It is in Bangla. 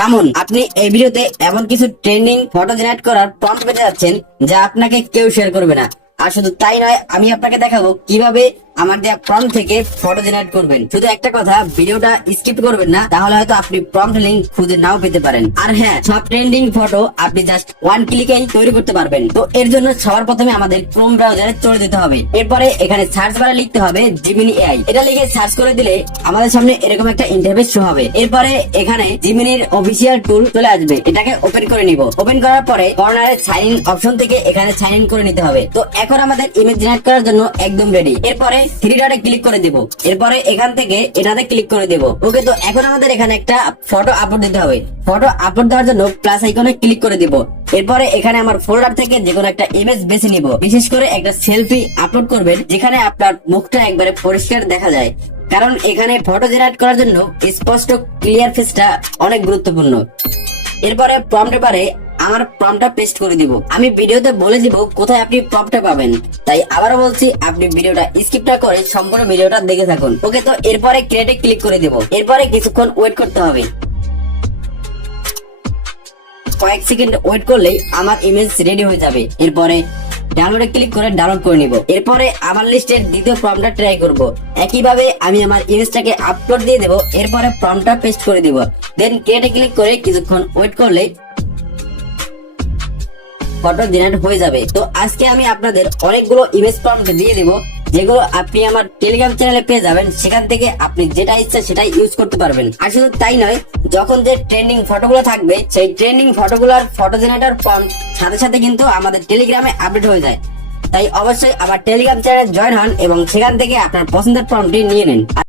কেমন আপনি এই ভিডিওতে এমন কিছু ট্রেন্ডিং ফটো জেনারেট করার প্রম্পট পেতে যাচ্ছেন যা আপনাকে কেউ শেয়ার করবে না আর শুধু তাই নয় আমি আপনাকে দেখাবো কিভাবে আমার দেওয়া ফর্ম থেকে ফটো জেনারেট করবেন শুধু একটা কথা ভিডিওটা স্কিপ করবেন না তাহলে হয়তো আপনি প্রম্পট লিঙ্ক খুঁজে নাও পেতে পারেন আর হ্যাঁ সব ট্রেন্ডিং ফটো আপনি জাস্ট ওয়ান ক্লিকে তৈরি করতে পারবেন তো এর জন্য সবার প্রথমে আমাদের ক্রোম ব্রাউজারে চলে যেতে হবে এরপরে এখানে সার্চ বারে লিখতে হবে জিমিনি এআই এটা লিখে সার্চ করে দিলে আমাদের সামনে এরকম একটা ইন্টারফেস শো হবে এরপরে এখানে জিমিনির অফিসিয়াল টুল চলে আসবে এটাকে ওপেন করে নিব ওপেন করার পরে কর্নারে সাইন ইন অপশন থেকে এখানে সাইন ইন করে নিতে হবে তো এখন আমাদের ইমেজ জেনারেট করার জন্য একদম রেডি এরপরে থ্রি ডটে ক্লিক করে দিব এরপরে এখান থেকে এটাতে ক্লিক করে দিব ওকে তো এখন আমাদের এখানে একটা ফটো আপলোড দিতে হবে ফটো আপলোড দেওয়ার জন্য প্লাস আইকনে ক্লিক করে দিব এরপরে এখানে আমার ফোল্ডার থেকে যে কোনো একটা ইমেজ বেছে নিব বিশেষ করে একটা সেলফি আপলোড করবেন যেখানে আপনার মুখটা একবারে পরিষ্কার দেখা যায় কারণ এখানে ফটো জেনারেট করার জন্য স্পষ্ট ক্লিয়ার ফেসটা অনেক গুরুত্বপূর্ণ এরপরে প্রম্পটে পারে আমার প্রমটা পেস্ট করে দিব আমি ভিডিওতে বলে দিব কোথায় আপনি প্রমটা পাবেন তাই আবারও বলছি আপনি ভিডিওটা স্কিপটা করে সম্পূর্ণ ভিডিওটা দেখে থাকুন ওকে তো এরপরে ক্রিয়েটে ক্লিক করে দিব এরপরে কিছুক্ষণ ওয়েট করতে হবে কয়েক সেকেন্ড ওয়েট করলেই আমার ইমেজ রেডি হয়ে যাবে এরপরে ডাউনলোডে ক্লিক করে ডাউনলোড করে নিব এরপরে আমার লিস্টের দ্বিতীয় ফর্মটা ট্রাই করব একইভাবে আমি আমার ইমেজটাকে আপলোড দিয়ে দেব এরপরে ফর্মটা পেস্ট করে দিব দেন ক্রিয়েটে ক্লিক করে কিছুক্ষণ ওয়েট করলেই ফটো জেনারেট হয়ে যাবে তো আজকে আমি আপনাদের অনেকগুলো ইমেজ প্রম্পট দিয়ে দেবো যেগুলো আপনি আমার টেলিগ্রাম চ্যানেলে পেয়ে যাবেন সেখান থেকে আপনি যেটা ইচ্ছা সেটাই ইউজ করতে পারবেন আর শুধু তাই নয় যখন যে ট্রেন্ডিং ফটোগুলো থাকবে সেই ট্রেন্ডিং ফটোগুলোর ফটো জেনারেটর ফর্ম সাথে সাথে কিন্তু আমাদের টেলিগ্রামে আপডেট হয়ে যায় তাই অবশ্যই আমার টেলিগ্রাম চ্যানেলে জয়েন হন এবং সেখান থেকে আপনার পছন্দের ফর্মটি নিয়ে নিন